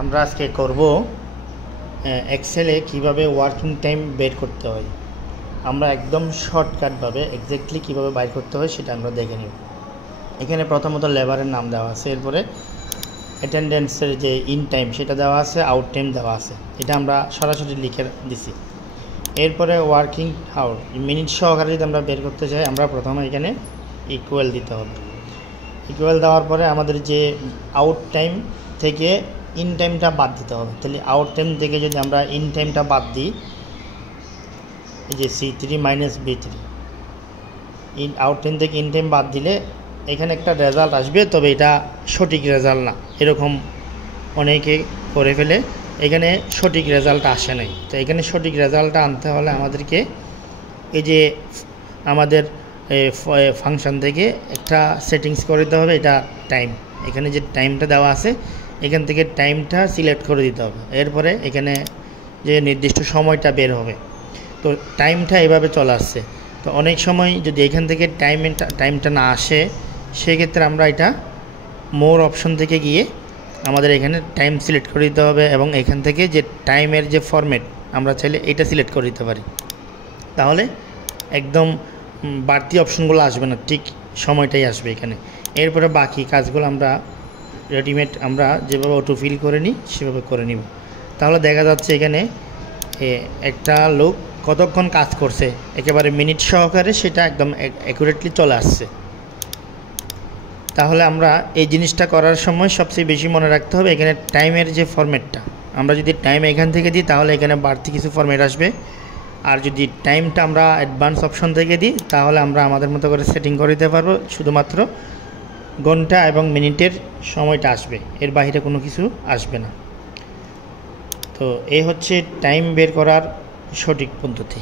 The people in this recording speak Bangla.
আমরা আজকে করব এক্সেলে কিভাবে ওয়ার্কিং টাইম বের করতে হয়। আমরা একদম শর্টকাটভাবে এক্স্যাক্টলি কিভাবে বাইর করতে হয় সেটা আমরা দেখে নিব। এখানে প্রথমত লেবারের নাম দেওয়া আছে, এরপরে অ্যাটেন্ডেন্সের যে ইন টাইম সেটা দেওয়া আছে, আউট টাইম দেওয়া আছে, এটা আমরা সরাসরি লিখে দিছি। এরপরে ওয়ার্কিং আওয়ার মিনিট সহকারে যদি আমরা বের করতে চাই, আমরা প্রথমে এখানে ইকুয়াল দিতে হবে। ইকুয়াল দেওয়ার পরে আমাদের যে আউট টাইম থেকে ইন টাইমটা বাদ দিতে হবে। তাহলে আউট টাইম থেকে যদি আমরা ইন টাইমটা বাদ দিই, এই যে C3 - B3, আউট টাইম থেকে ইন টাইম বাদ দিলে এখানে একটা রেজাল্ট আসবে, তবে এটা সঠিক রেজাল্ট না, এরকম অনেকে করে ফেলে। এখানে সঠিক রেজাল্ট আসে নাই। তো এখানে সঠিক রেজাল্টটা আনতে হলে আমাদেরকে এই যে আমাদের ফাংশন থেকে একটা সেটিংস করে দিতে হবে, এটা টাইম। এখানে যে টাইমটা দেওয়া আছে এখান থেকে টাইমটা সিলেক্ট করে দিতে হবে। এরপরে এখানে যে নির্দিষ্ট সময়টা বের হবে, তো টাইমটা এভাবে চলে আসছে। তো অনেক সময় যদি এখান থেকে টাইমটা না আসে, সেক্ষেত্রে আমরা এটা মোর অপশন থেকে গিয়ে আমাদের এখানে টাইম সিলেক্ট করে দিতে হবে, এবং এখান থেকে যে টাইমের যে ফরম্যাট আমরা চাইলে এটা সিলেক্ট করে দিতে পারি। তাহলে একদম বাড়তি অপশনগুলো আসবে না, ঠিক সময়টাই আসবে এখানে। এরপরে বাকি কাজগুলো আমরা রেডিমেড আমরা যেভাবে অটো ফিল করে নিই সেভাবে করে নিব। তাহলে দেখা যাচ্ছে এখানে একটা লোক কতক্ষণ কাজ করছে একেবারে মিনিট সহকারে সেটা একদম অ্যাকুরেটলি চলে আসছে। তাহলে আমরা এই জিনিসটা করার সময় সবচেয়ে বেশি মনে রাখতে হবে এখানে টাইমের যে ফরম্যাটটা, আমরা যদি টাইম এখান থেকে দিই তাহলে এখানে বাড়তি কিছু ফরম্যাট আসবে, আর যদি টাইমটা আমরা অ্যাডভান্স অপশন থেকে দিই তাহলে আমরা আমাদের মতো করে সেটিং করে দিতে পারবো, শুধুমাত্র ঘন্টা এবং মিনিটের সময়টা আসবে, এর বাইরে কোনো কিছু আসবে না। তো এই হচ্ছে টাইম বের করার সঠিক পদ্ধতি।